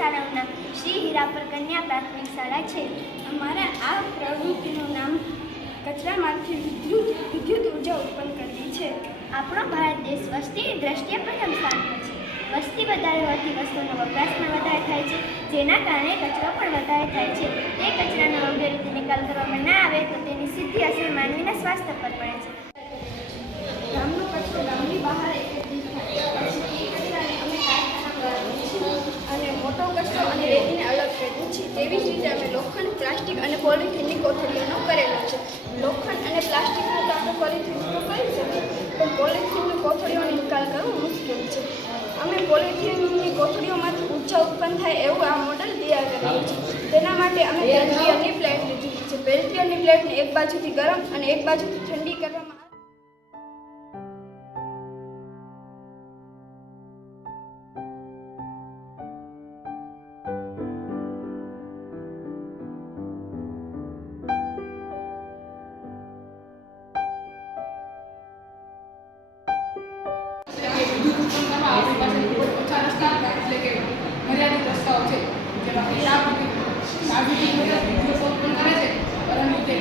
શાળાનું નામ શ્રી હીરાપર કન્યા પ્રાથમિક શાળા છે. અમારા આ પ્રવૃત્તિનું નામ કચરામાંથી વિદ્યુત ઉર્જા ઉત્પન્ન કરવી છે. આપણો ભારત દેશ વસ્તીની દ્રષ્ટિએ પ્રથમ સ્થાન પર છે. વસ્તી વધારે હોવાથી વસ્તુનો વપરાશ પણ વધારે થાય છે, જેના કારણે કચરો પણ વધારે થાય છે. તે કચરાનો યોગ્ય રીતે નિકાલ કરવામાં ના આવે તો તેની સીધી અસર માનવીના સ્વાસ્થ્ય પર પડે છે. ગામનો કચરો ગામની બહાર એકત્રિત થાય પછી એ કચરાને અમે કારખાનામાં લાવીએ છીએ અને મોટો કચરો અને રેતીને અલગ કરીએ છીએ. તેવી જ રીતે અમે લોખંડ, પ્લાસ્ટિક અને પોલિથીનની કોથળીઓનો કરેલો છે. લોખંડ અને પ્લાસ્ટિકનો તો આપણે ફરીથી ઉપયોગ કરી શકીએ, પણ પોલિથીનની કોથળીઓનો નિકાલ કરવો મુશ્કેલ છે. અમે પોલિથીનની કોથળીઓમાંથી ઉર્જા ઉત્પન્ન થાય એવું આ મોડલ તૈયાર કરેલું છે. તેના માટે અમે પેલ્ટીયરની પ્લેટ લીધી છે. પેલ્ટીયરની પ્લેટને એક બાજુથી ગરમ અને એક બાજુથી ઠંડી કરવામાં મર્યાદિત રસ્તાઓ છે, જેમાં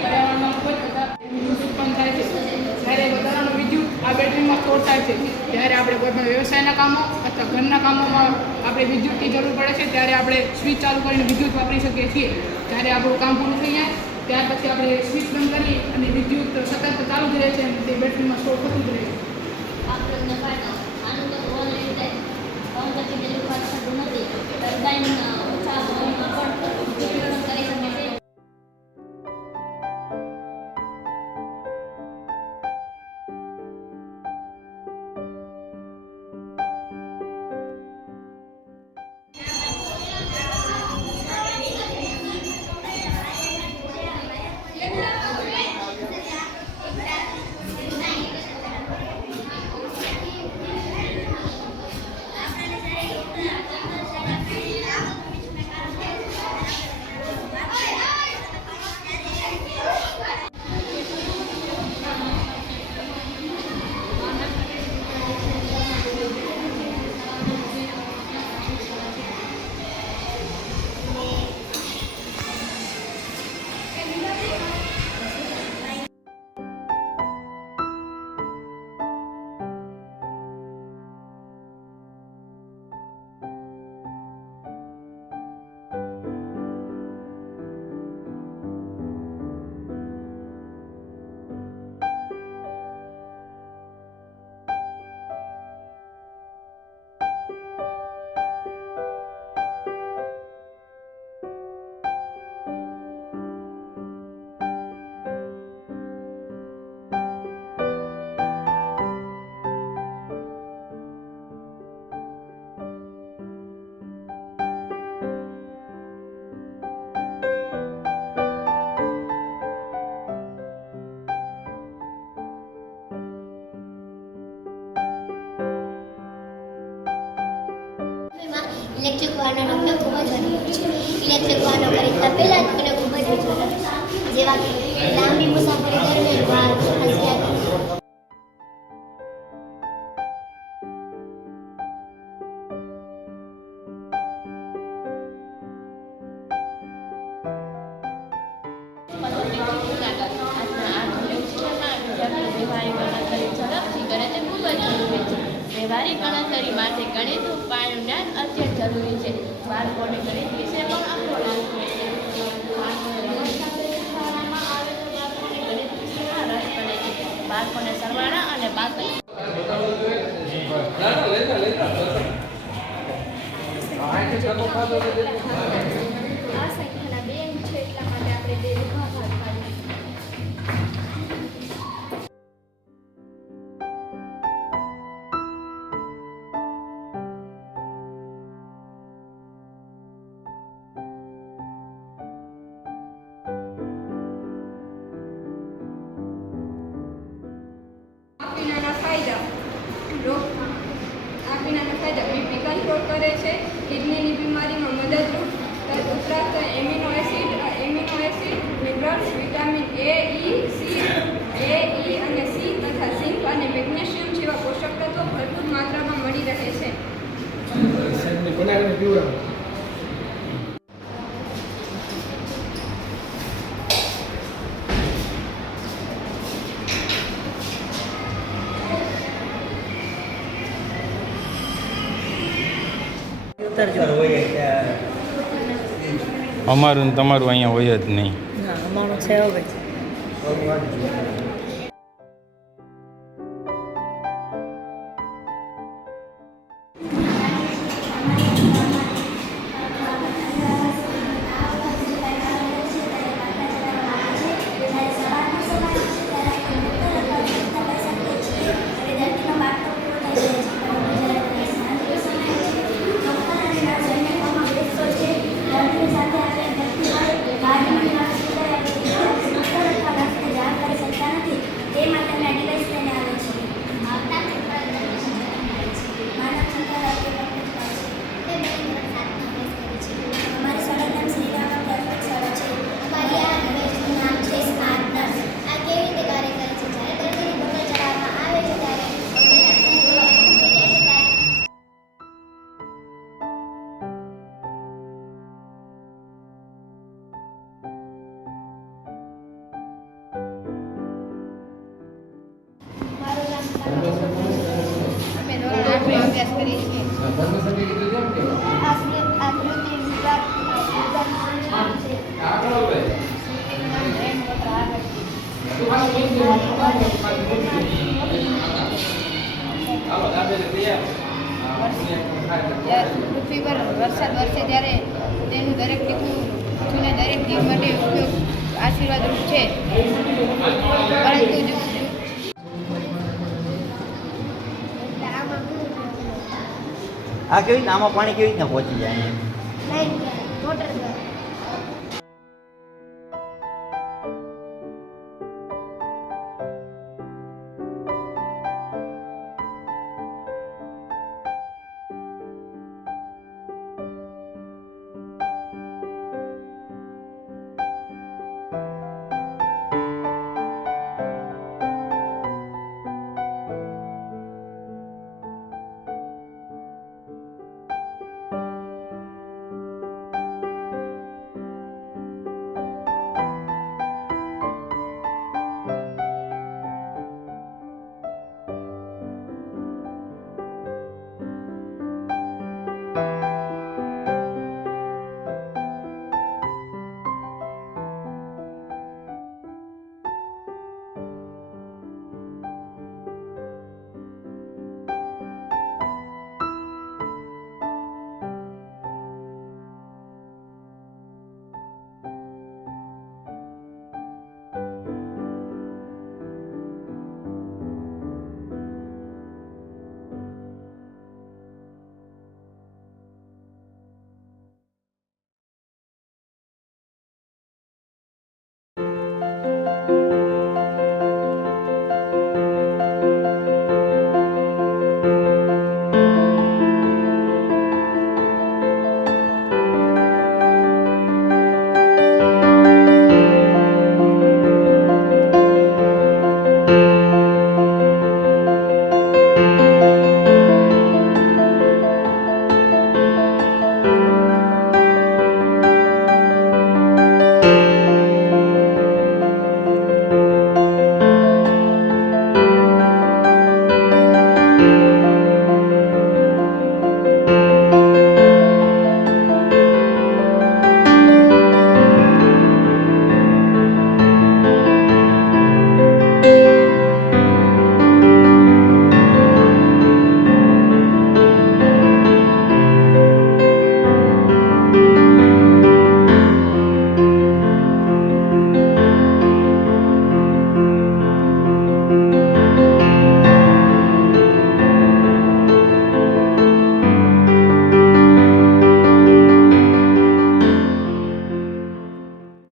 પર્યાવરણમાં ખૂબ જ વિદ્યુત ઉત્પન્ન થાય છે. જ્યારે વધારાનો વિદ્યુત આ બેટરીમાં સ્ટોર થાય છે, ત્યારે આપણે કોઈ પણ વ્યવસાયના કામો અથવા ઘરના કામોમાં આપણે વિદ્યુતની જરૂર પડે છે, ત્યારે આપણે સ્વિચ ચાલુ કરીને વિદ્યુત વાપરી શકીએ છીએ. જ્યારે આપણું કામ પૂરું થઈ જાય ત્યાર પછી આપણે સ્વિચ બંધ કરી અને વિદ્યુત સતત ચાલુ જ રહે છે અને તે બેટરીમાં સ્ટોર થતું જ રહે છે. ઇલેક્ટ્રિક વાહનોનો ઉપયોગ ખૂબ જ વધ્યો છે. ઇલેક્ટ્રિક વાહનો ખરીદતા પહેલાં જ તેને ખૂબ જ વિચારવું જોઈએ, જેવા કે લાંબી મુસાફરી દરમિયાન ફરજિયાત વ્યવહારિક ગણતરી માટે ગણિતનું પાયાનું જ્ઞાન અત્યંત જરૂરી છે. બાળકોને ગણિત વિશે પણ આપણો લાભ મળે છે. શાળામાં આવે તો બાળકોને ગણિત વિશેમાં રસ પડે છે. બાળકોને સરવાળા અને બાદબાકી આ સંખ્યાના બે અંક છે, એટલા માટે આપણે બે ભાગ પાડીએ. પીણાના ફાયદા બીપી કંટ્રોલ કરે છે, કિડનીની બીમારીમાં મદદરૂપ, તદુપરાંત amino acid minerals, vitamin A, E અને સી તથા ઝિંક અને મેગ્નેશિયમ જેવા પોષક તત્વો ભરપૂર માત્રામાં મળી રહે છે. સત્તર હોય ત્યાં અમારું ને તમારું અહીંયા હોય જ નહીં. ના અમારું છે હવે અમે ધોરણ 8 અભ્યાસ કરીએ છીએ. આકૃતિ વિભાગ પૃથ્વી પર વરસાદ વરસે ત્યારે તેનું દરેક ટીપું પૃથ્વીના દરેક જીવ માટે ઉપયોગ આશીર્વાદરૂપ છે. પરંતુ આ કેવી રીતના આમાં પાણી કેવી રીતના પહોંચી જાય લાઈન મોટર દ્વારા